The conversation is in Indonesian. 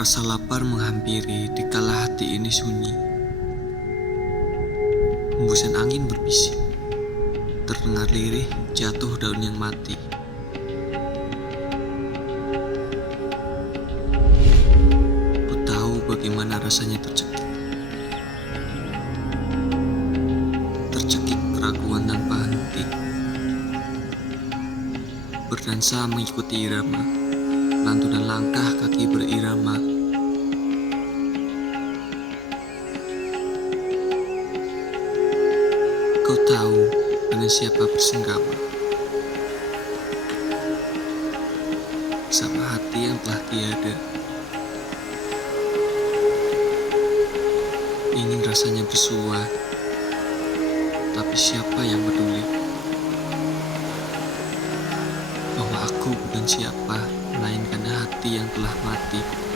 Rasa lapar menghampiri dikala hati ini sunyi. Hembusan angin berbisik, terdengar lirih jatuh daun yang mati. Ku tahu bagaimana rasanya tercekik. Tercekik keraguan tanpa henti. Berdansa mengikuti irama, lantunan langkah kaki berirama. Kau tahu dengan siapa bersenggama, sama hati yang telah tiada. Ingin rasanya bersua, tapi siapa yang peduli bahwa aku bukan siapa, melainkan hati yang telah mati.